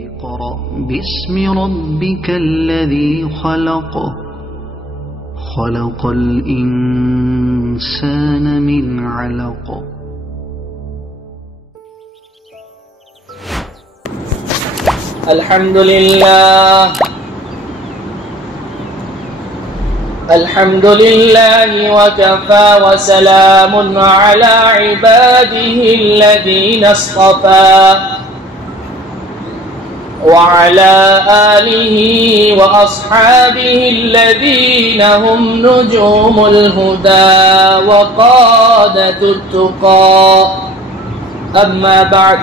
اقرأ باسم ربك الذي خلق خلق الإنسان من علق الحمد لله وكفى وسلام على عباده الذين اصطفى وعلى آله وأصحابه الذين هم نجوم الهدى وقادة التقى أما بعد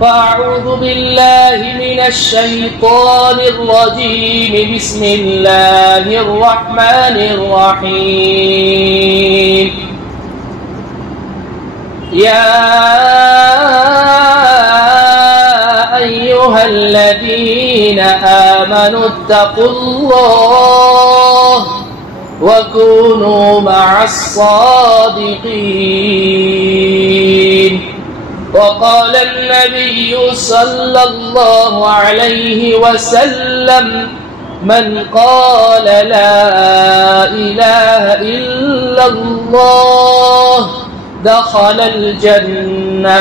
فأعوذ بالله من الشيطان الرجيم بسم الله الرحمن الرحيم يا أيها الذين آمنوا اتقوا الله وكونوا مع الصادقين وقال النبي صلى الله عليه وسلم من قال لا إله إلا الله دخل الجنة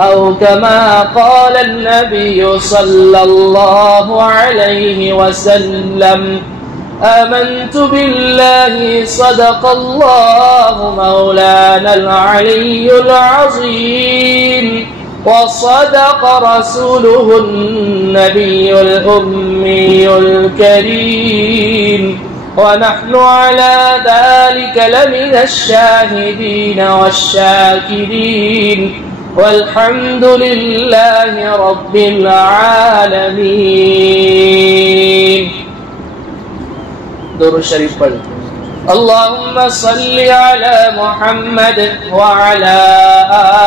أو كما قال النبي صلى الله عليه وسلم آمنت بالله صدق الله مولانا العلي العظيم وصدق رسوله النبي الأمي الكريم ونحن على ذلك لمن الشاهدين والشاكرين والحمد لله رب العالمين. درود شریف پڑھ. اللهم صل على محمد وعلى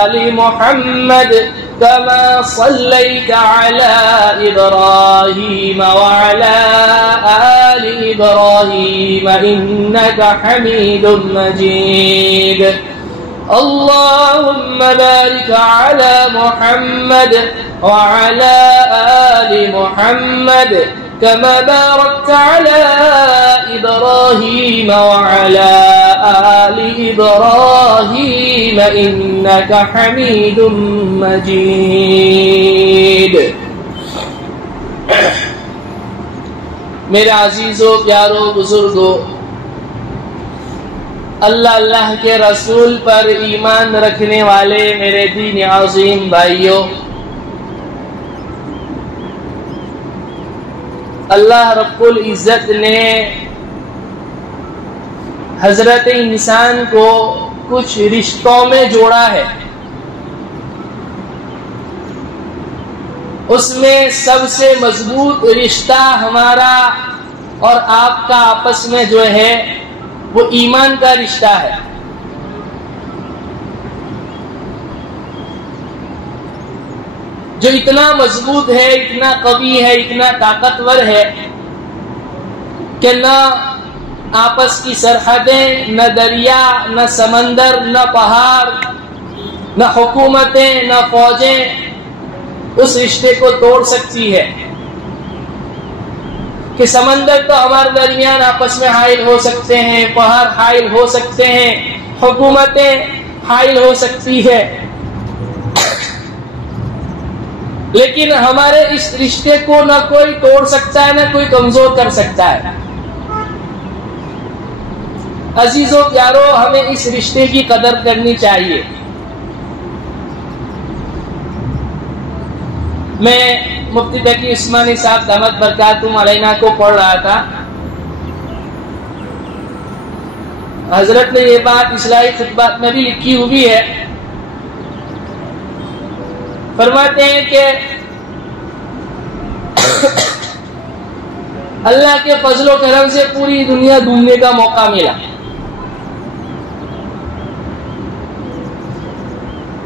آل محمد كما صليت على إبراهيم وعلى آل إبراهيم إنك حميد مجيد. اللهم بارك على محمد وعلى آل محمد كما باركت على إبراهيم وعلى آل إبراهيم إنك حميد مجيد. میرے عزیزوں، پیاروں، بزرگوں، اللہ کے رسول پر ایمان رکھنے والے میرے دین عظیم بھائیوں، اللہ رب العزت نے حضرت انسان کو کچھ رشتوں میں جوڑا ہے. اس میں سب سے مضبوط رشتہ ہمارا اور آپ کا آپس میں جو ہے وہ ایمان کا رشتہ ہے. جو اتنا مضبوط ہے، اتنا قوی ہے، اتنا طاقتور ہے کہ نہ آپس کی سرحدیں، نہ دریا، نہ سمندر، نہ پہاڑ، نہ حکومتیں، نہ فوجیں اس رشتے کو توڑ سکتی ہے. کہ سمندر تو ہمارے درمیان آپس میں حائل ہو سکتے ہیں، پہاڑ حائل ہو سکتے ہیں، حکومتیں حائل ہو سکتی ہے، لیکن ہمارے اس رشتے کو نہ کوئی توڑ سکتا ہے، نہ کوئی کمزور کر سکتا ہے. عزیزوں، پیاروں، ہمیں اس رشتے کی قدر کرنی چاہیے. میں مفتی تقی عثمانی صاحب دامت برکاتہم علینا کو پڑھ رہا تھا. حضرت نے یہ بات اصلاحی خطبات میں بھی لکھی ہوئی ہے. فرماتے ہیں کہ اللہ کے فضل و کرم سے پوری دنیا گھومنے کا موقع ملا.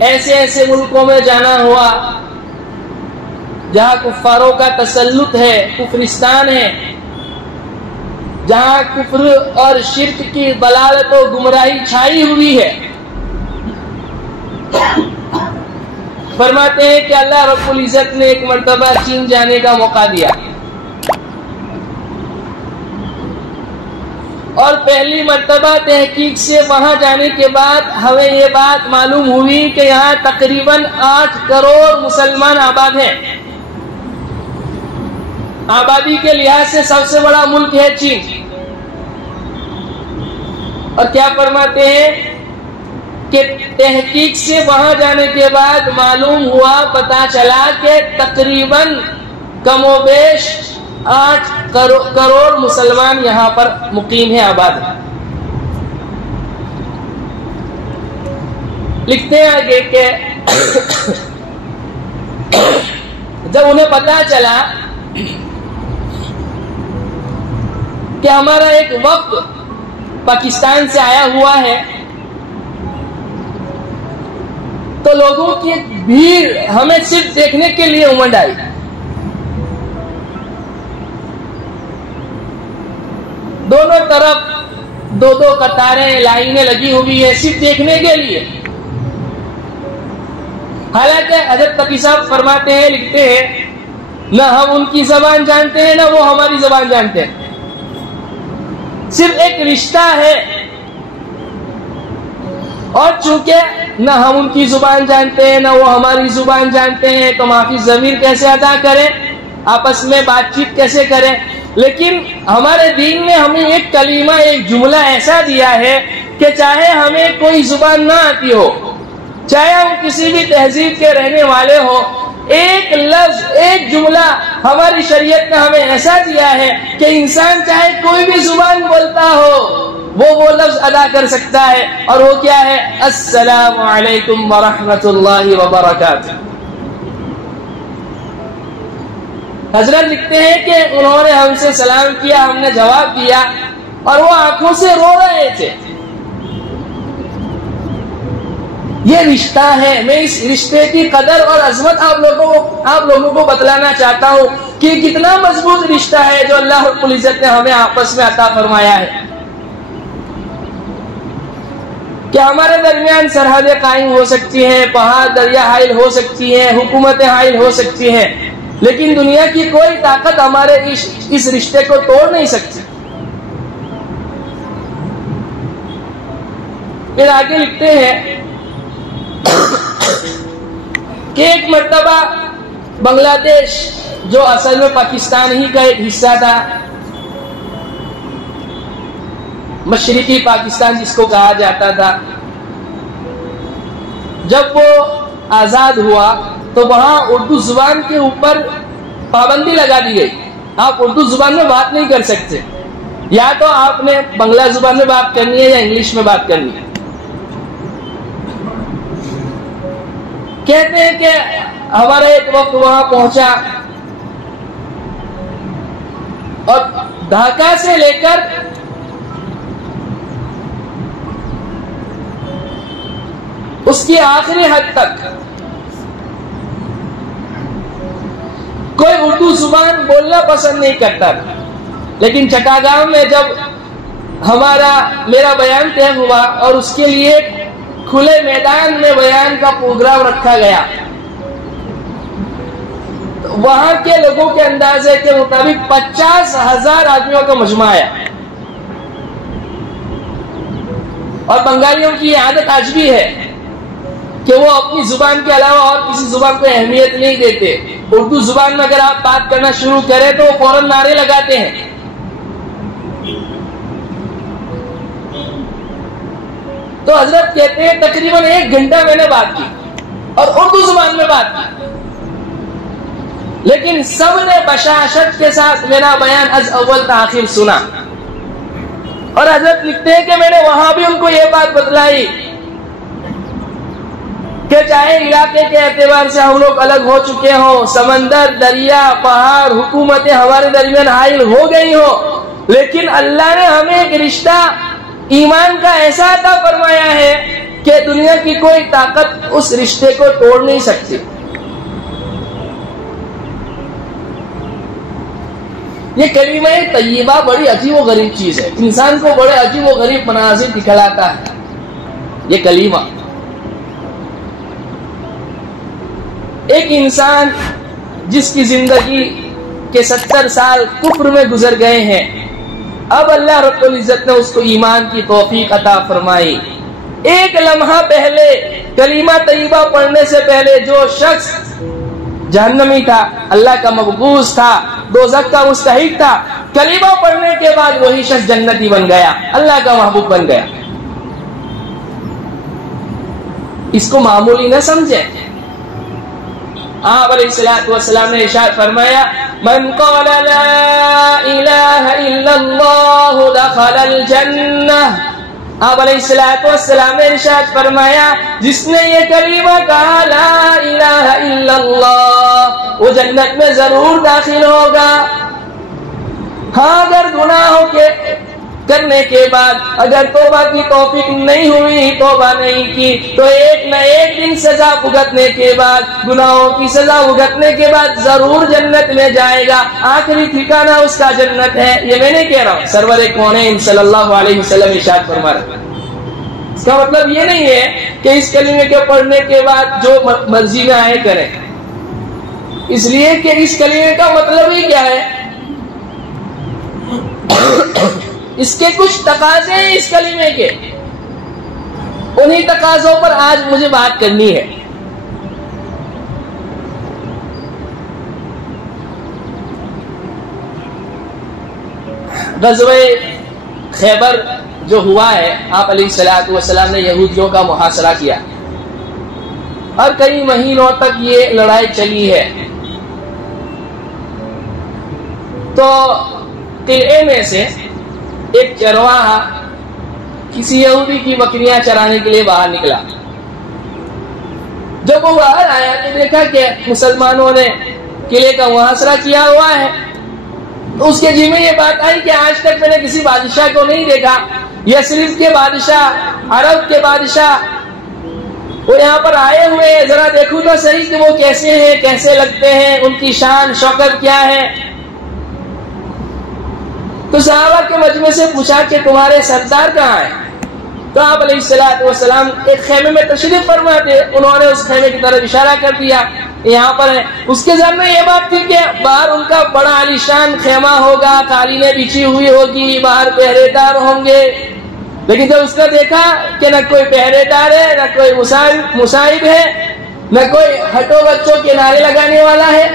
ایسے ایسے ملکوں میں جانا ہوا جہاں کفاروں کا تسلط ہے، کفرستان ہے، جہاں کفر اور شرک کی ضلالت و گمراہی چھائی ہوئی ہے. فرماتے ہیں کہ اللہ رب العزت نے ایک مرتبہ چین جانے کا موقع دیا، اور پہلی مرتبہ تحقیق سے وہاں جانے کے بعد ہمیں یہ بات معلوم ہوئی کہ یہاں تقریباً 8 کروڑ مسلمان آباد ہیں۔ آبادی کے لحاظ سے سب سے بڑا ملک ہے چین۔ اور کیا فرماتے ہیں کہ تحقیق سے وہاں جانے کے بعد معلوم ہوا، پتا چلا کہ تقریباً کم و بیش 8 کروڑ مسلمان یہاں پر مقیم ہیں، آباد ہیں۔ لکھتے ہیں آگے کہ جب انہیں پتا چلا کہ ہمارا ایک وفد پاکستان سے آیا ہوا ہے، تو لوگوں کی بھیڑ ہمیں صرف دیکھنے کے لیے امنڈ آئی۔ دونوں طرف 2 قطاریں لائنیں لگی ہوئی ہیں صرف دیکھنے کے لیے۔ حالانکہ حضرت تقی صاحب فرماتے ہیں، لکھتے ہیں، نہ ہم ان کی زبان جانتے ہیں نہ وہ ہماری زبان جانتے ہیں، صرف ایک رشتہ ہے، اور چونکہ نہ ہم ان کی زبان جانتے ہیں نہ وہ ہماری زبان جانتے ہیں تو معافی ضمیر کیسے ادا کریں، آپس میں بات چیت کیسے کریں؟ لیکن ہمارے دین نے ہمیں ایک کلمہ، ایک جملہ ایسا دیا ہے کہ چاہے ہمیں کوئی زبان نہ آتی ہو، چاہے ہم کسی بھی تہذیب کے رہنے والے ہو، ایک لفظ، ایک جملہ ہماری شریعت نے ہمیں ایسا دیا ہے کہ انسان چاہے کوئی بھی زبان بولتا ہو وہ لفظ ادا کر سکتا ہے، اور وہ کیا ہے؟ السلام علیکم ورحمۃ اللہ وبرکاتہ۔ حضرت لکھتے ہیں کہ انہوں نے ہم سے سلام کیا، ہم نے جواب دیا، اور وہ آنکھوں سے رو رہے تھے۔ یہ رشتہ ہے، میں اس رشتے کی قدر اور عظمت آپ لوگوں کو بتلانا چاہتا ہوں کہ کتنا مضبوط رشتہ ہے جو اللہ رب العزت نے ہمیں آپس میں عطا فرمایا ہے، کہ ہمارے درمیان سرحدیں قائم ہو سکتی ہیں، پہاڑ دریا حائل ہو سکتی ہیں، حکومتیں حائل ہو سکتی ہیں، لیکن دنیا کی کوئی طاقت ہمارے اس رشتے کو توڑ نہیں سکتی۔ پھر آگے لکھتے ہیں کہ ایک مرتبہ بنگلہ دیش، جو اصل میں پاکستان ہی کا ایک حصہ تھا، مشرقی پاکستان جس کو کہا جاتا تھا، جب وہ آزاد ہوا تو وہاں اردو زبان کے اوپر پابندی لگا دی گئی، آپ اردو زبان میں بات نہیں کر سکتے، یا تو آپ نے بنگلہ زبان میں بات کرنی ہے یا انگلش میں بات کرنی ہے۔ کہتے ہیں کہ ہمارا ایک وقت وہاں پہنچا، اور ڈھاکہ سے لے کر اس کی آخری حد تک کوئی اردو زبان بولنا پسند نہیں کرتا تھا، لیکن چٹاگام میں جب میرا بیان طے ہوا اور اس کے لیے کھلے میدان میں بیان کا پروگرام رکھا گیا، تو وہاں کے لوگوں کے اندازے کے مطابق 50,000 آدمیوں کا مجمع ہے، اور بنگالیوں کی یہ عادت آج بھی ہے کہ وہ اپنی زبان کے علاوہ اور کسی زبان کو اہمیت نہیں دیتے۔ اردو زبان میں اگر آپ بات کرنا شروع کریں تو وہ فوراً نعرے لگاتے ہیں۔ تو حضرت کہتے ہیں تقریباً 1 گھنٹہ میں نے بات کی اور اردو زبان میں بات کی، لیکن سب نے بشاشت کے ساتھ میرا بیان از اول تا آخر سنا۔ اور حضرت لکھتے ہیں کہ میں نے وہاں بھی ان کو یہ بات بتلائی کہ چاہے علاقے کے اعتبار سے ہم لوگ الگ ہو چکے ہوں، سمندر، دریا، پہاڑ، حکومتیں ہمارے درمیان حائل ہو گئی ہوں، لیکن اللہ نے ہمیں ایک رشتہ ایمان کا ایسا عطا فرمایا ہے کہ دنیا کی کوئی طاقت اس رشتے کو توڑ نہیں سکتی۔ یہ کلمہ طیبہ بڑی عجیب و غریب چیز ہے، انسان کو بڑے عجیب و غریب مناظر دکھلاتا ہے یہ کلمہ۔ ایک انسان جس کی زندگی کے 70 سال کفر میں گزر گئے ہیں، اب اللہ رب العزت نے اس کو ایمان کی توفیق عطا فرمائی. ایک لمحہ پہلے کلمہ طیبہ پڑھنے سے پہلے جو شخص جہنمی تھا، اللہ کا مبغوض تھا، دوزخ کا مستحق تھا، کلمہ پڑھنے کے بعد وہی شخص جنتی بن گیا، اللہ کا محبوب بن گیا. اس کو معمولی نہ سمجھے. آپ علیہ الصلوۃ والسلام نے ارشاد فرمایا من قال لا الہ الا اللہ دخل الجنہ. آپ علیہ الصلوۃ والسلام نے ارشاد فرمایا جس نے یہ کلمہ کہا لا الہ الا اللہ وہ جنت میں ضرور داخل ہوگا. ہاں اگر گناہوں کے کرنے کے بعد اگر توبہ کی توفیق نہیں ہوئی، توبہ نہیں کی، تو ایک نہ ایک دن سزا بھگتنے کے بعد، گناہوں کی سزا بھگتنے کے بعد ضرور جنت میں جائے گا. آخری ٹھکانہ اس کا جنت ہے. یہ میں نہیں کہہ رہا ہوں، سرور کونین صلی اللہ علیہ وسلم ارشاد فرما رہے ہیں. اس کا مطلب یہ نہیں ہے کہ اس کلمے کے پڑھنے کے بعد جو مرضی میں آئے کریں، اس لیے کہ اس کلمے کا مطلب ہی کیا ہے، اس کے کچھ تقاضے ہیں اس کلمے کے، انہی تقاضوں پر آج مجھے بات کرنی ہے. غزوہ خیبر جو ہوا ہے، آپ علیہ الصلوۃ والسلام نے یہودیوں کا محاصرہ کیا اور کئی مہینوں تک یہ لڑائی چلی ہے. تو قلعے میں سے ایک چرواہا کسی یہودی کی بکریاں چرانے کے لیے باہر نکلا. جب وہ باہر آیا تو دیکھا کہ مسلمانوں نے قلعے کا محاصرہ کیا ہوا ہے. تو اس کے جی میں یہ بات آئی کہ آج تک میں نے کسی بادشاہ کو نہیں دیکھا، یثرب کے بادشاہ، عرب کے بادشاہ وہ یہاں پر آئے ہوئے، ذرا دیکھوں تو صحیح کہ وہ کیسے ہیں، کیسے لگتے ہیں، ان کی شان شوکت کیا ہے. تو صحابہ کے مجمع سے پوچھا کہ تمہارے سردار کہاں ہیں؟ تو آپ علیہ الصلوۃ والسلام ایک خیمے میں تشریف فرما تھے. انہوں نے اس خیمے کی طرف اشارہ کر دیا یہاں پر ہے. اس کے ذہن میں یہ بات تھی کہ باہر ان کا بڑا عالیشان خیمہ ہوگا، قالینیں بچھی ہوئی ہوگی، باہر پہرے دار ہوں گے. لیکن جب اس نے دیکھا کہ نہ کوئی پہرے دار ہے، نہ کوئی مصاحب ہے، نہ کوئی ہٹو بچوں کے نعرے لگانے والا ہے،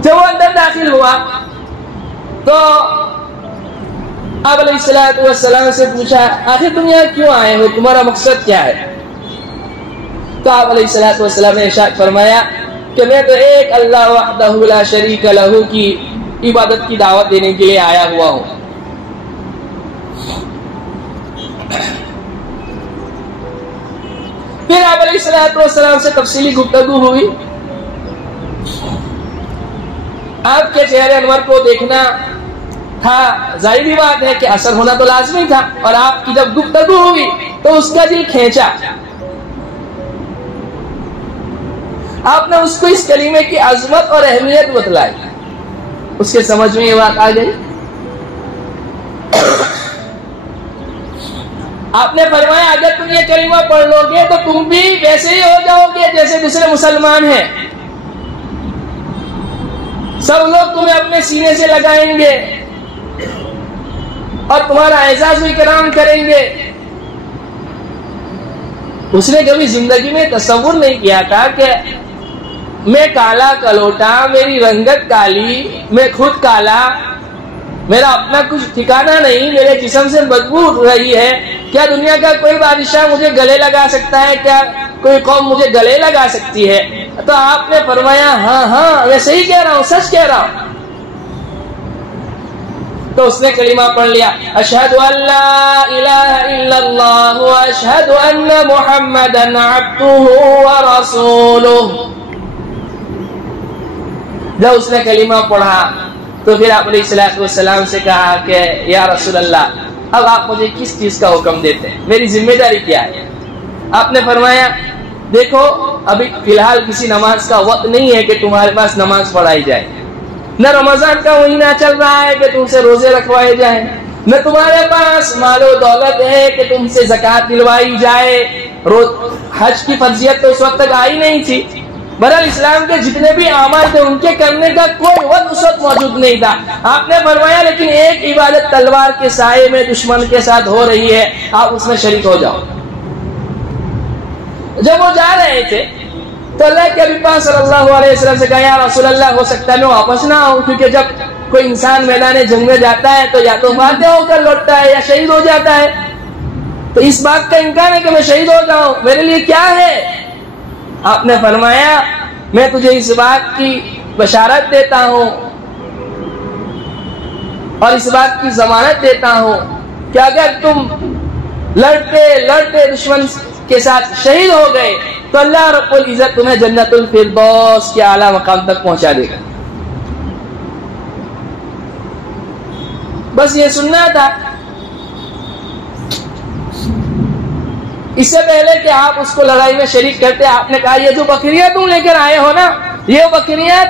جب وہ اندر داخل ہوا تو آپ علیہ الصلوۃ والسلام سے پوچھا آخر تم یہاں کیوں آئے ہو، تمہارا مقصد کیا ہے؟ تو آپ علیہ الصلوۃ والسلام نے ارشاد فرمایا کہ میں تو ایک اللہ وحدہ لا شریک لہ کی عبادت کی دعوت دینے کے لیے آیا ہوا ہوں. پھر آپ علیہ الصلوۃ والسلام سے تفصیلی گفتگو ہوئی. آپ کے چہرے انور کو دیکھنا تھا، ظاہری بات ہے کہ اثر ہونا تو لازمی تھا، اور آپ کی جب گفتگو ہوئی تو اس کا دل کھینچا. آپ نے اس کو اس کلمے کی عظمت اور اہمیت بتلائی. اس کے سمجھ میں یہ بات آ گئی. آپ نے فرمایا اگر تم یہ کلمہ پڑھ لو گے تو تم بھی ویسے ہی ہو جاؤ گے جیسے دوسرے مسلمان ہیں. سب لوگ تمہیں اپنے سینے سے لگائیں گے اور تمہارا اعزاز و اکرام کریں گے. اس نے کبھی زندگی میں تصور نہیں کیا تھا کہ میں کالا کلوٹا، میری رنگت کالی، میں خود کالا، میرا اپنا کچھ ٹھکانہ نہیں، میرے جسم سے بدبو اٹھ رہی ہے. کیا دنیا کا کوئی بادشاہ مجھے گلے لگا سکتا ہے؟ کیا کوئی قوم مجھے گلے لگا سکتی ہے؟ تو آپ نے فرمایا ہاں میں صحیح کہہ رہا ہوں، سچ کہہ رہا ہوں. تو اس نے کلمہ پڑھ لیا اشہد ان لا الہ الا اللہ واشہد ان محمدا عبدہ ورسولہ. جب اس نے کلمہ پڑھا تو پھر آپ علیہ الصلوۃ والسلام سے کہا کہ یا رسول اللہ اب آپ مجھے کس چیز کا حکم دیتے ہیں، میری ذمہ داری کیا ہے؟ آپ نے فرمایا دیکھو ابھی فی الحال کسی نماز کا وقت نہیں ہے کہ تمہارے پاس نماز پڑھائی جائے، نہ رمضان کا مہینہ چل رہا ہے کہ تم سے روزے رکھوائے جائیں، نہ تمہارے پاس مال و دولت ہے کہ تم سے زکوٰۃ دلوائی جائے، حج کی فرضیت تو اس وقت تک آئی نہیں تھی. بہرحال اسلام کے جتنے بھی اعمال تھے ان کے کرنے کا کوئی وقت اس وقت موجود نہیں تھا. آپ نے فرمایا لیکن ایک عبادت تلوار کے سائے میں دشمن کے ساتھ ہو رہی ہے, آپ اس میں شریک ہو جاؤ. جب وہ جا رہے تھے تو اللہ کے حبیب صلی اللہ علیہ وسلم سے کہا یا رسول اللہ ہو سکتا ہے میں واپس نہ آؤں, کیونکہ جب کوئی انسان میدان جنگ میں جاتا ہے تو یا تو فاتح ہو کر لوٹتا ہے یا شہید ہو جاتا ہے, تو اس بات کا امکان ہے کہ میں شہید ہو جاؤں, میرے لیے کیا ہے؟ آپ نے فرمایا میں تجھے اس بات کی بشارت دیتا ہوں اور اس بات کی ضمانت دیتا ہوں کہ اگر تم لڑتے لڑتے دشمن کے ساتھ شہید ہو گئے تو اللہ رب العزت تمہیں جنت الفردوس کے اعلیٰ مقام تک پہنچا دے گا. بس یہ سننا تھا. اس سے پہلے کہ آپ اس کو لڑائی میں شریک کرتے, آپ نے کہا یہ جو بکریاں تم لے کر آئے ہو نا, یہ بکریاں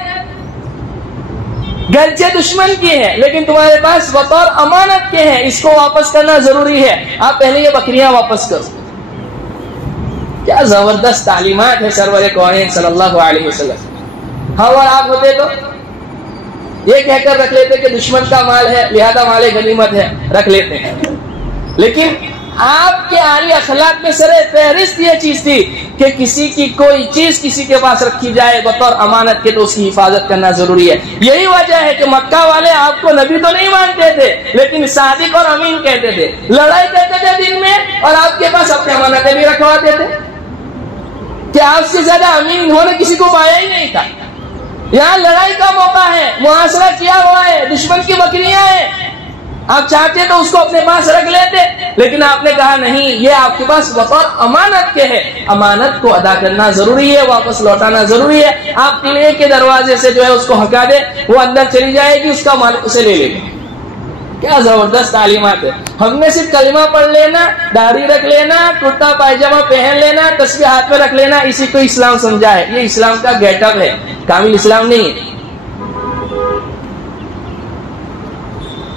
گرچہ دشمن کی ہیں لیکن تمہارے پاس بطور امانت کے ہیں, اس کو واپس کرنا ضروری ہے, آپ پہلے یہ بکریاں واپس کرو. کیا زبردست تعلیمات ہے سرور کونین صلی اللہ علیہ وسلم. ہاں اور آپ ہوتے تو یہ کہہ کر رکھ لیتے کہ دشمن کا مال ہے لہذا مال غنیمت ہے, رکھ لیتے ہیں. لیکن آپ کے عالی اخلاق میں سر فہرست یہ چیز تھی کہ کسی کی کوئی چیز کسی کے پاس رکھی جائے بطور امانت کے تو اس کی حفاظت کرنا ضروری ہے. یہی وجہ ہے کہ مکہ والے آپ کو نبی تو نہیں مانتے تھے لیکن صادق اور امین کہتے تھے. لڑائی کرتے تھے دن میں اور آپ کے پاس اپنی امانتیں بھی رکھواتے تھے کہ آپ سے زیادہ امین انہوں نے کسی کو پایا ہی نہیں تھا. یہاں لڑائی کا موقع ہے, محاصرہ کیا ہوا ہے, دشمن کی بکریاں ہیں, آپ چاہتے تو اس کو اپنے پاس رکھ لیتے لیکن آپ نے کہا نہیں, یہ آپ کے پاس بطور امانت کے ہے, امانت کو ادا کرنا ضروری ہے, واپس لوٹانا ضروری ہے. آپ قلعے کے دروازے سے جو ہے اس کو ہٹا دے, وہ اندر چلی جائے گی, اس کا مالک اسے لے لے گا. کیا زبردست تعلیمات ہے. ہم نے صرف کلمہ پڑھ لینا, داڑھی رکھ لینا, کرتا پائجامہ پہن لینا, تسبیح ہاتھ میں رکھ لینا, اسی کو اسلام سمجھا ہے. یہ اسلام کا گیٹ اپ ہے, کامل اسلام نہیں ہے.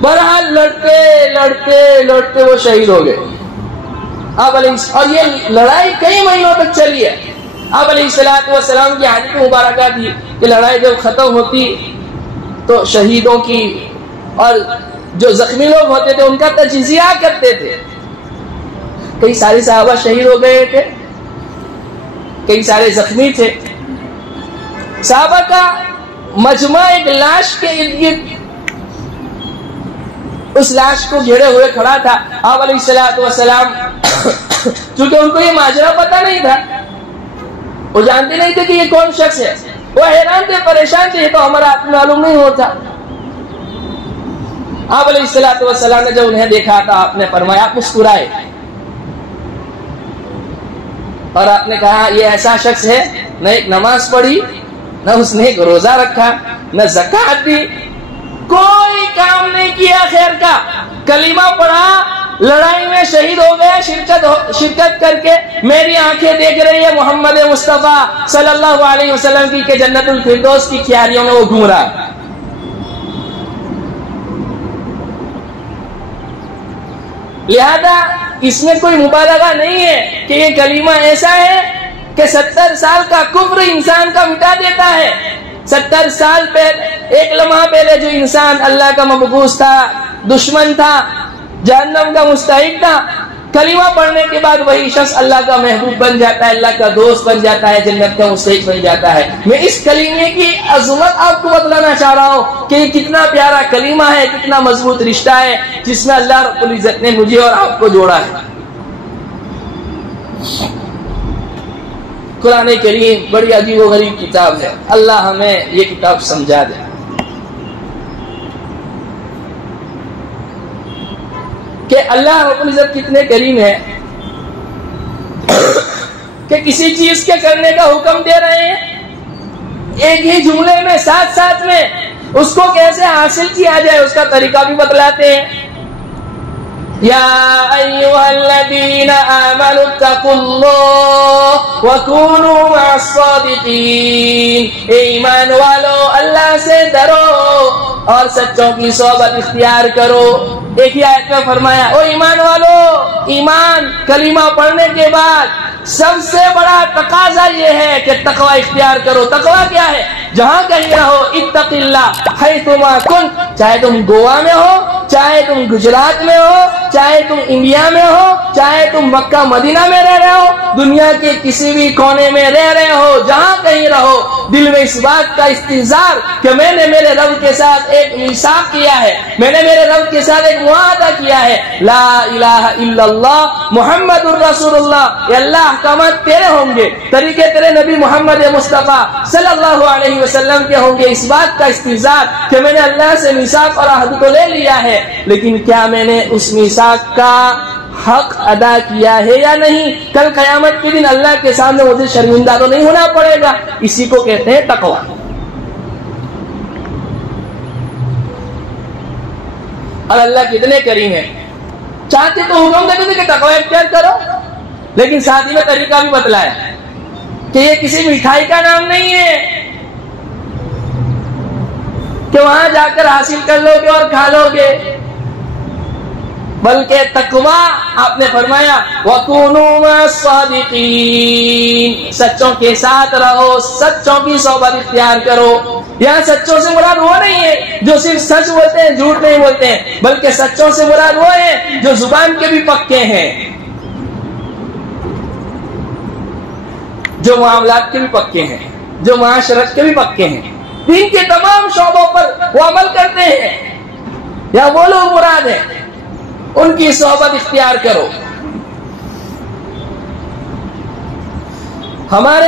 بہرحال لڑتے لڑتے لڑتے وہ شہید ہو گئے. آپ علیہ اور یہ لڑائی کئی مہینوں تک چلی ہے. آپ علیہ السلام کی حدیث مبارکہ تھی کہ لڑائی جب ختم ہوتی تو شہیدوں کی اور جو زخمی لوگ ہوتے تھے ان کا تجزیہ کرتے تھے. کئی سارے صحابہ شہید ہو گئے تھے, کئی سارے زخمی تھے. صحابہ کا مجمع ایک لاش کے ارد گرد اس لاش کو گھیرے ہوئے کھڑا تھا. آپ علیہ السلام چونکہ ان کو یہ ماجرا پتا نہیں تھا, وہ جانتے نہیں تھے کہ یہ کون شخص ہے, وہ حیران تھے, پریشان تھے, تو ہمارا آپ معلوم نہیں ہوتا. آپ علیہ السلام نے جب انہیں دیکھا تھا آپ نے فرمایا, آپ مسکرائے اور آپ نے کہا یہ ایسا شخص ہے نہ ایک نماز پڑھی, نہ اس نے ایک روزہ رکھا, نہ زکات دی, کوئی کام نہیں کیا خیر کا, کلمہ پڑھا, لڑائی میں شہید ہو گیا شرکت کر کے. میری آنکھیں دیکھ رہی ہے محمد مصطفیٰ صلی اللہ علیہ وسلم کی کہ جنت الفردوس کی کیاریوں میں وہ گھوم رہا ہے. لہذا اس میں کوئی مبالغہ نہیں ہے کہ یہ کلمہ ایسا ہے کہ 70 سال کا کفر انسان کا مٹا دیتا ہے. 70 سال پہلے, ایک لمحہ پہلے جو انسان اللہ کا مبغوث تھا, دشمن تھا, جہنم کا مستحق تھا, کلمہ پڑھنے کے بعد وہی شخص اللہ کا محبوب بن جاتا ہے, اللہ کا دوست بن جاتا ہے, جنت کا مستحق بن جاتا ہے. میں اس کلمے کی عظمت آپ کو بتلانا چاہ رہا ہوں کہ یہ کتنا پیارا کلمہ ہے, کتنا مضبوط رشتہ ہے جس میں اللہ رب العزت نے مجھے اور آپ کو جوڑا ہے. قرآن کریم بڑی عجیب و غریب کتاب ہے, اللہ ہمیں یہ کتاب سمجھا دے. کہ اللہ رب العزت کتنے کریم ہے کہ کسی چیز کے کرنے کا حکم دے رہے ہیں, ایک ہی جملے میں ساتھ ساتھ میں اس کو کیسے حاصل کیا جائے اس کا طریقہ بھی بتلاتے ہیں. یا ایھا الذین آمنوا اتقوا اللہ وکونوا مع الصادقین, اے ایمان والو اللہ سے ڈرو اور سچوں کی صحبت اختیار کرو. ایک ہی آیت میں فرمایا او ایمان والو, ایمان کلمہ پڑھنے کے بعد سب سے بڑا تقاضا یہ ہے کہ تقوی اختیار کرو. تقوی کیا ہے؟ جہاں کہیں رہو اتق اللہ حیثما کنت، چاہے تم گوا میں ہو، چاہے تم گجرات میں ہو، چاہے تم انڈیا میں ہو، چاہے تم مکہ مدینہ میں رہ رہے ہو، دنیا کے کسی بھی کونے میں رہ رہے ہو، جہاں کہیں رہو، دل میں اس بات کا استحضار کہ میں نے میرے رب کے ساتھ ایک میثاق کیا ہے، میں نے میرے رب کے ساتھ ایک معاہدہ کیا ہے، لا الہ الا اللہ محمد الرسول اللہ. یہ اللہ احکامات تیرے ہوں گے، طریقے تیرے نبی محمد مصطفیٰ صلی اللہ علیہ وسلم کے ہوں گے. اس بات کا استحضار کہ میں نے اللہ سے میثاق اور عہد کو لے لیا ہے، لیکن کیا میں نے اس میثاق کا حق ادا کیا ہے یا نہیں؟ کل قیامت کے دن اللہ کے سامنے مجھے شرمندہ تو نہیں ہونا پڑے گا. اسی کو کہتے ہیں تقوی. اور اللہ کتنے کریم ہیں، چاہتے تو حکم دیتے کہ تقوی اختیار کرو، لیکن ساتھ ہی میں طریقہ بھی بتلایا کہ یہ کسی مٹھائی کا نام نہیں ہے کہ وہاں جا کر حاصل کر لو گے اور کھا لو گے، بلکہ تقوی آپ نے فرمایا وَكُونُوا مَعَ الصَّادِقِينَ، سچوں کے ساتھ رہو، سچوں کی صحبت اختیار کرو. یہاں سچوں سے مراد وہ نہیں ہے جو صرف سچ بولتے ہیں، جھوٹ نہیں بولتے ہیں، بلکہ سچوں سے مراد وہ ہیں جو زبان کے بھی پکے ہیں، جو معاملات کے بھی پکے ہیں، جو معاشرت کے بھی پکے ہیں، دین کے تمام شعبوں پر وہ عمل کرتے ہیں. یا وہ لوگ مراد ہیں، ان کی صحبت اختیار کرو. ہمارے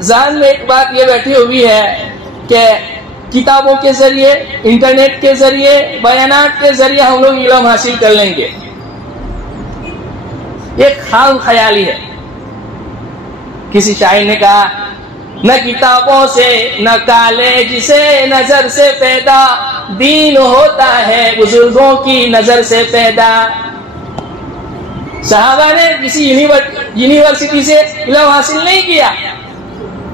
ذہن میں ایک بات یہ بیٹھی ہوئی ہے کہ کتابوں کے ذریعے، انٹرنیٹ کے ذریعے، بیانات کے ذریعے ہم لوگ علم حاصل کر لیں گے. ایک خام خیالی ہے. کسی شاعر نے کہا نہ کتابوں سے نہ کالج سے نظر سے پیدا، دین ہوتا ہے بزرگوں کی نظر سے پیدا. صحابہ نے کسی یونیورسٹی سے علم حاصل نہیں کیا،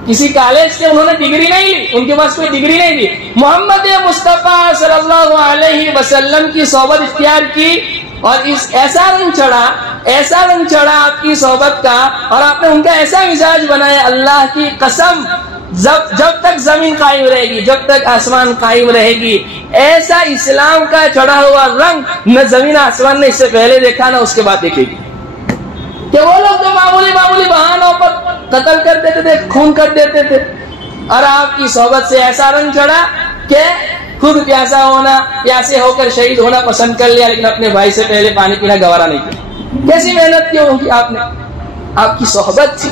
کسی کالج سے انہوں نے ڈگری نہیں لی، ان کے پاس کوئی ڈگری نہیں تھی. محمد مصطفیٰ صلی اللہ علیہ وسلم کی صحبت اختیار کی اور ایسا رنگ چڑھا آپ کی صحبت کا، اور آپ نے ان کا ایسا مزاج بنایا، اللہ کی قسم جب تک زمین قائم رہے گی، جب تک آسمان قائم رہے گی، ایسا اسلام کا چڑھا ہوا رنگ نہ زمین آسمان نے اس سے پہلے دیکھا نہ اس کے بعد دیکھے گی. کہ وہ لوگ جو معمولی بہانوں پر قتل کر دیتے تھے، خون کر دیتے تھے، اور آپ کی صحبت سے ایسا رنگ چڑھا کہ خود پیاسا ہونا، پیاسے ہو کر شہید ہونا پسند کر لیا، لیکن اپنے بھائی سے پہلے پانی پینا گوارا نہیں کیا. کیسی محنت کی ہوگی آپ نے، آپ کی صحبت تھی.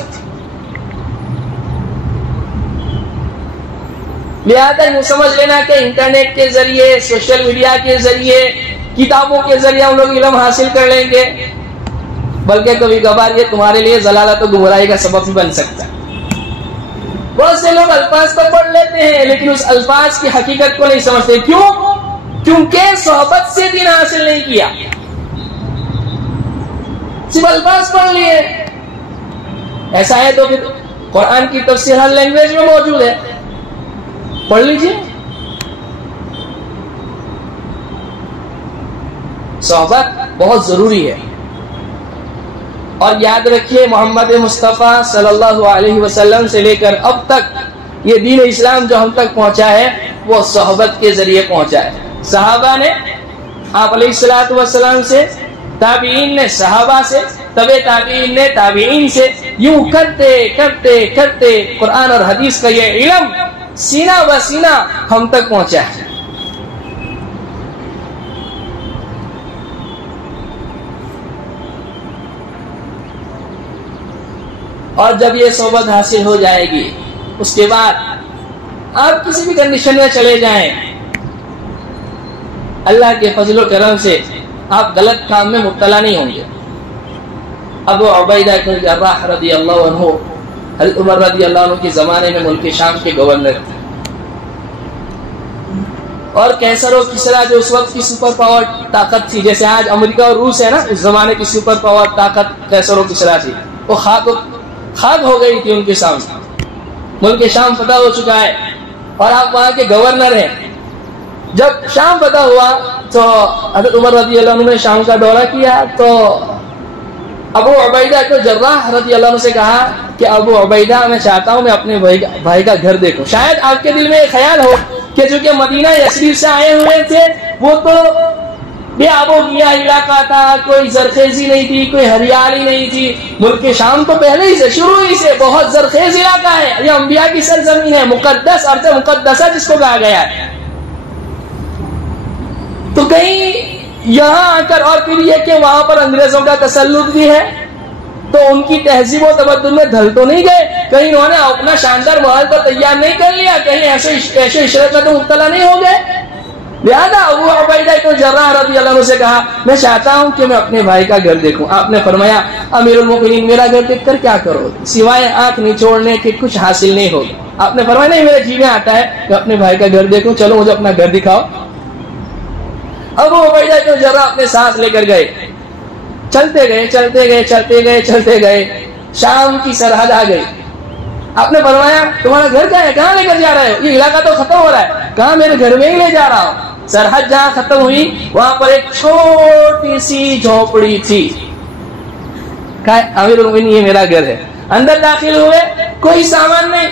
لہذا یوں سمجھ لینا کہ انٹرنیٹ کے ذریعے، سوشل میڈیا کے ذریعے، کتابوں کے ذریعے ہم لوگ علم حاصل کر لیں گے، بلکہ کبھی کبھار یہ تمہارے لیے ضلالت و گمراہی کا سبب بھی بن سکتا ہے. بہت سے لوگ الفاظ تو پڑھ لیتے ہیں لیکن اس الفاظ کی حقیقت کو نہیں سمجھتے. کیوں؟ کیونکہ صحبت سے دین حاصل نہیں کیا، صرف الفاظ پڑھ لیے. ایسا ہے تو پھر قرآن کی تفسیر ہر لینگویج میں موجود ہے، پڑھ لیجیے. صحبت بہت ضروری ہے. اور یاد رکھیے محمد مصطفیٰ صلی اللہ علیہ وسلم سے لے کر اب تک یہ دین اسلام جو ہم تک پہنچا ہے وہ صحبت کے ذریعے پہنچا ہے. صحابہ نے آپ علیہ الصلوۃ والسلام سے، تابعین نے صحابہ سے، تبع تابعین نے تابعین سے، یوں کرتے کرتے کرتے قرآن اور حدیث کا یہ علم سینہ بہ سینہ ہم تک پہنچا ہے. اور جب یہ صحبت حاصل ہو جائے گی، اس کے بعد آپ کسی بھی کنڈیشن میں چلے جائیں، اللہ کے فضل و کرم سے آپ غلط کام میں مبتلا نہیں ہوں گے. ابو عبیدہ بن جراح رضی اللہ عنہ، حضرت عمر رضی اللہ عنہ کے زمانے میں ملک شام کے گورنر تھے، اور کیسر و کسرا جو اس وقت کی سپر پاور طاقت تھی، جیسے آج امریکہ اور روس ہے نا، اس زمانے کی سپر پاور طاقت کیسر و کسرا تھی، وہ خاک ہو گئی تھی ان کے سامنے. ملک شام فتح ہو چکا ہے اور آپ وہاں کے گورنر ہیں. جب شام فتح ہوا تو حضرت عمر رضی اللہ عنہ نے شام کا دورہ کیا، تو ابو عبیدہ کو جراح رضی اللہ عنہ سے کہا کہ ابو عبیدہ میں چاہتا ہوں میں اپنے بھائی کا گھر دیکھوں. شاید آپ کے دل میں ایک خیال ہو کہ جو کہ مدینہ یثرب سے آئے ہوئے تھے وہ تو بے آب و گیا علاقہ تھا, کوئی زرخیزی نہیں تھی, کوئی ہریالی نہیں تھی. ملک شام تو پہلے ہی سے شروع ہی سے بہت زرخیز علاقہ ہے, یہ انبیاء کی سرزمین ہے, مقدس ارض مقدسہ جس کو کہا گیا ہے. تو کہیں یہاں آ کر اور پھر یہ کہ وہاں پر انگریزوں کا تسلط بھی ہے تو ان کی تہذیب و تمدن میں ڈھل تو نہیں گئے, کہیں انہوں نے اپنا شاندار محل تو تیار نہیں کر لیا, کہیں ایسے عشرت میں تو مبتلا نہیں ہو گئے. لہذا ابو عبیدہ بن جراح رضی اللہ عنہ سے کہا میں چاہتا ہوں کہ میں اپنے بھائی کا گھر دیکھوں. آپ نے فرمایا امیر المومنین میرا گھر دیکھ کر کیا کرو, سوائے آنکھ نچوڑنے کے کچھ حاصل نہیں ہوگا. آپ نے فرمایا نہیں میرے جی میں آتا ہے کہ اپنے بھائی کا گھر دیکھوں, چلو مجھے اپنا گھر دکھاؤ. ابو عبیدہ بن جراح اپنے ساتھ لے کر گئے, چلتے گئے, شام کی سرحد آ گئی. آپ نے فرمایا تمہارا گھر کیا ہے, کہاں لے کر جا رہے ہو, یہ علاقہ تو ختم ہو رہا ہے. کہاں میرے گھر میں ہی لے جا رہا ہوں. سرحد جہاں ختم ہوئی وہاں پر ایک چھوٹی سی جھونپڑی تھی. کہا امیر المومنین یہ میرا گھر ہے. اندر داخل ہوئے, کوئی سامان نہیں.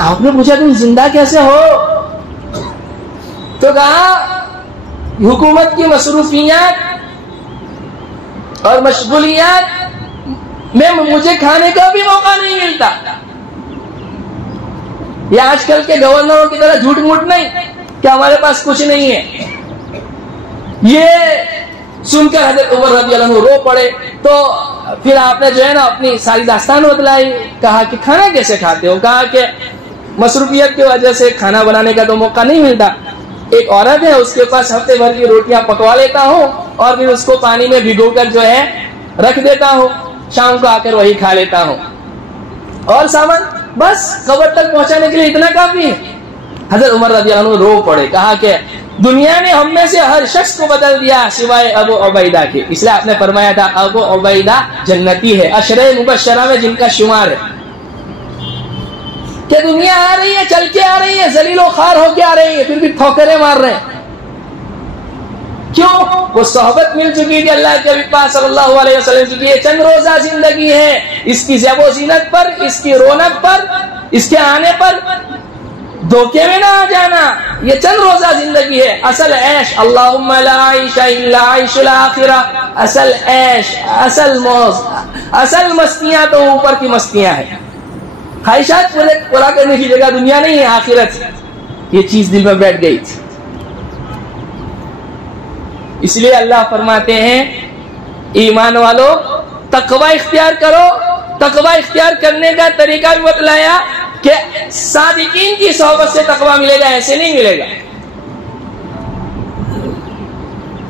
آپ نے پوچھا تم زندہ کیسے ہو, تو کہا حکومت کی مصروفیات اور مشغولیات میں مجھے کھانے کا بھی موقع نہیں ملتا. یہ آج کل کے گورنروں کی طرح جھوٹ موٹ نہیں کہ ہمارے پاس کچھ نہیں ہے. یہ سن کر حضرت عمر رضی اللہ عنہ رو پڑے. تو پھر آپ نے جو ہے نا اپنی ساری داستان بتلائی. کہا کہ کھانا کیسے کھاتے ہو, کہا کہ مصروفیت کی وجہ سے کھانا بنانے کا تو موقع نہیں ملتا. ایک عورت ہے اس کے پاس ہفتے بھر کی روٹیاں پکوا لیتا ہوں اور پھر اس کو پانی میں بھگو کر جو ہے رکھ دیتا ہوں, شام کو آ کر وہی کھا لیتا ہوں. اور سامان بس قبر تک پہنچانے کے لیے اتنا کافی ہے. حضرت عمر رضی اللہ عنہ رو پڑے. کہا کہ دنیا نے ہم میں سے ہر شخص کو بدل دیا سوائے ابو عبیدہ کے. اس لیے آپ نے فرمایا تھا ابو عبیدہ جنتی ہے, عشرہ مبشرہ میں جن کا شمار ہے. کہ دنیا آ رہی ہے, چل کے آ رہی ہے, ذلیل و خوار ہو کے آ رہی ہے, پھر بھی ٹھوکریں مار رہے ہیں. کیوں؟ وہ صحبت مل چکی تھی اللہ کے نبی پاک صلی اللہ علیہ وسلم کی. یہ چند روزہ زندگی ہے, اس کی زیب و زینت پر, اس کی رونق پر, اس کے آنے پر دھوکے میں نہ آ جانا. یہ چند روزہ زندگی ہے. اصل عیش اللہم لا عیش الا عیش الاخرہ, اصل عیش, اصل موز, اصل مستیاں تو اوپر کی مستیاں ہیں. خواہشات پورا کرنے کی جگہ دنیا نہیں ہے, آخرت. یہ چیز دل میں بیٹھ گئی تھی. اس لیے اللہ فرماتے ہیں ایمان والو تقوی اختیار کرو. تقوی اختیار کرنے کا طریقہ بھی بتلایا کہ صادقین کی صحبت سے تقوی ملے گا, ایسے نہیں ملے گا.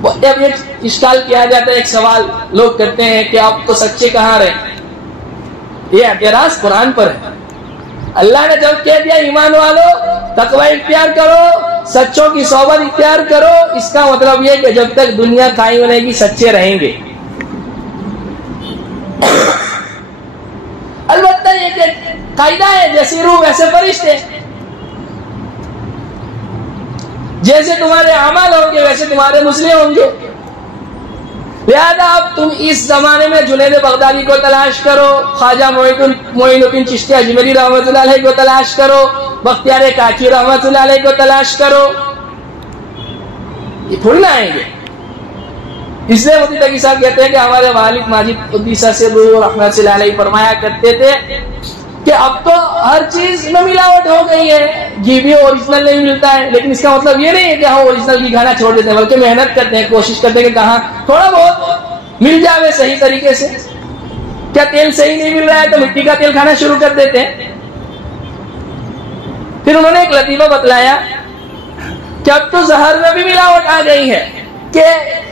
اب ایک اشکال کیا جاتا ہے, ایک سوال لوگ کرتے ہیں کہ آپ تو سچے کہاں رہے. یہ اعتراض قرآن پر ہے. اللہ نے جب کہہ دیا ایمان والو تقوی اختیار کرو, سچوں کی صحبت اختیار کرو, اس کا مطلب یہ کہ جب تک دنیا قائم رہے گی سچے رہیں گے. البتہ یہ کہ قاعدہ ہے جیسی روح ویسے فرشتے, جیسے تمہارے اعمال ہوں گے ویسے تمہارے مسلم ہوں گے. لہذا اب تم اس زمانے میں جنید بغدادی کو تلاش کرو, خواجہ معین الدین چشتی اجمیری رحمۃ اللہ علیہ کو تلاش کرو, بختیار کاکی رحمۃ اللہ علیہ کو تلاش کرو, یہ تھوڑی نہ آئیں گے. اس لیے مفتی تقی صاحب کہتے ہیں کہ ہمارے والد ماجد قدس سرہ رحمۃ اللہ علیہ فرمایا کرتے تھے کہ اب تو ہر چیز میں ملاوٹ ہو گئی ہے, گھی بھی اوریجنل نہیں ملتا ہے. لیکن اس کا مطلب یہ نہیں ہے کہ ہم اوریجنل گھی کھانا چھوڑ دیتے ہیں, بلکہ محنت کرتے ہیں, کوشش کرتے ہیں کہ کہاں تھوڑا بہت مل جاوے صحیح طریقے سے. کیا تیل صحیح نہیں مل رہا ہے تو مٹی کا تیل کھانا شروع کر دیتے ہیں. پھر انہوں نے ایک لطیفہ بتلایا کہ اب تو زہر میں بھی ملاوٹ آ گئی ہے. کہ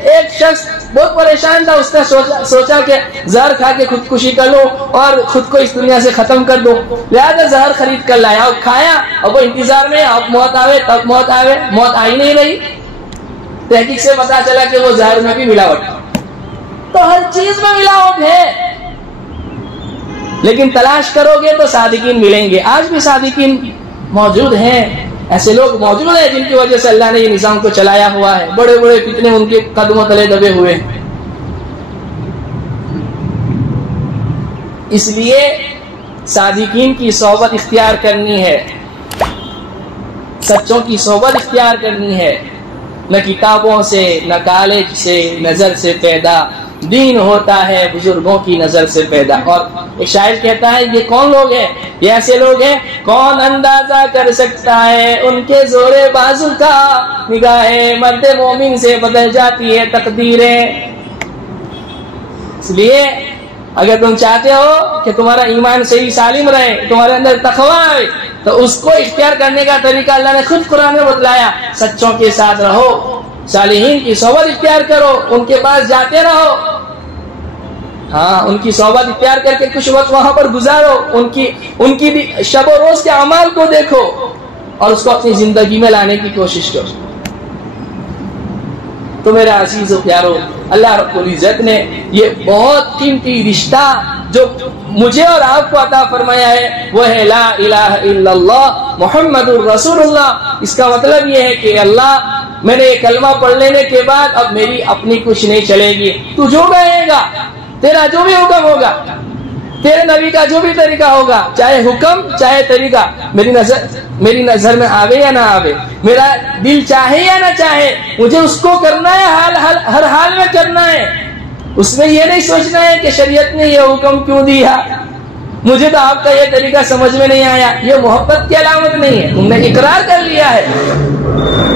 ایک شخص بہت پریشان تھا, اس نے سوچا کہ زہر کھا کے خودکشی کر لو اور خود کو اس دنیا سے ختم کر دو. لہذا زہر خرید کر لایا اور کھایا, اور وہ انتظار میں اب موت آوے تب موت آوے, موت آئی نہیں رہی. تحقیق سے پتا چلا کہ وہ زہر میں بھی ملاوٹ. تو ہر چیز میں ملاوٹ ہے, لیکن تلاش کرو گے تو صادقین ملیں گے. آج بھی صادقین موجود ہیں, ایسے لوگ موجود ہیں جن کی وجہ سے اللہ نے یہ نظام کو چلایا ہوا ہے. بڑے بڑے فتنے ان کے قدموں تلے دبے ہوئے ہیں. اس لیے صادقین کی صحبت اختیار کرنی ہے، سچوں کی صحبت اختیار کرنی ہے، نہ کتابوں سے، نہ کالج سے، نظر سے پیدا، دین ہوتا ہے بزرگوں کی نظر سے پیدا۔ اور ایک شاعر کہتا ہے یہ کون لوگ ہیں؟ یہ ایسے لوگ ہیں کون اندازہ کر سکتا ہے ان کے زور بازو کا، نگاہ مرد مومن سے بدل جاتی ہے تقدیریں۔ اس لیے اگر تم چاہتے ہو کہ تمہارا ایمان صحیح سالم رہے، تمہارے اندر تقویٰ آئے، تو اس کو اختیار کرنے کا طریقہ اللہ نے خود قرآن میں بتلایا۔ سچوں کے ساتھ رہو، صالحین کی صحبت اختیار کرو، ان کے پاس جاتے رہو، ہاں ان کی صحبت اختیار کر کے کچھ وقت وہاں پر گزارو، ان کی بھی شب و روز کے اعمال کو دیکھو اور اس کو اپنی زندگی میں لانے کی کوشش کرو۔ تو میرے عزیز و پیارو، اللہ رب العزت نے یہ بہت قیمتی رشتہ جو مجھے اور آپ کو عطا فرمایا ہے وہ ہے لا الہ الا اللہ محمد الرسول اللہ۔ اس کا مطلب یہ ہے کہ اللہ، میں نے یہ کلمہ پڑھ لینے کے بعد اب میری اپنی کچھ نہیں چلے گی، تو جو کہے گا، تیرا جو بھی حکم ہوگا، تیرے نبی کا جو بھی طریقہ ہوگا، چاہے حکم چاہے طریقہ، میری نظر میں آوے یا نہ آوے، میرا دل چاہے یا نہ چاہے، مجھے اس کو کرنا ہے، ہر حال میں کرنا ہے۔ اس میں یہ نہیں سوچنا ہے کہ شریعت نے یہ حکم کیوں دیا، مجھے تو آپ کا یہ طریقہ سمجھ میں نہیں آیا۔ یہ محبت کی علامت نہیں ہے، تم نے اقرار کر لیا ہے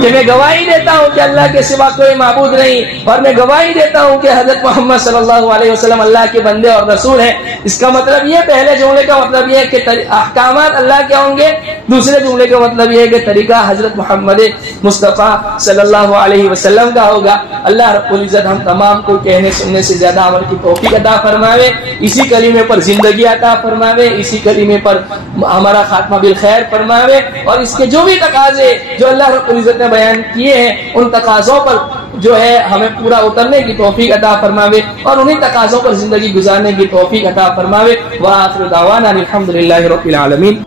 کہ میں گواہی دیتا ہوں کہ اللہ کے سوا کوئی معبود نہیں، اور میں گواہی دیتا ہوں کہ حضرت محمد صلی اللہ علیہ وسلم اللہ کے بندے اور رسول ہیں۔ اس کا مطلب یہ، پہلے جملے کا مطلب یہ ہے کہ احکامات اللہ کے ہوں گے، دوسرے جملے کا مطلب یہ ہے کہ طریقہ حضرت محمد مصطفیٰ صلی اللہ علیہ وسلم کا ہوگا۔ اللہ رب العزت ہم تمام کو کہنے سننے سے زیادہ عمل کی توفیق عطا فرماوے، اسی کلمے پر زندگی عطا فرماوے، اسی کلمے پر ہمارا خاتمہ بالخیر فرماوے، اور اس کے جو بھی تقاضے جو اللہ رب العزت نے بیان کیے ہیں ان تقاضوں پر جو ہے ہمیں پورا اترنے کی توفیق عطا فرماوے، اور انہی تقاضوں پر زندگی گزارنے کی توفیق عطا فرماوے۔ وآخر دعوانا الحمدللہ رب العالمین۔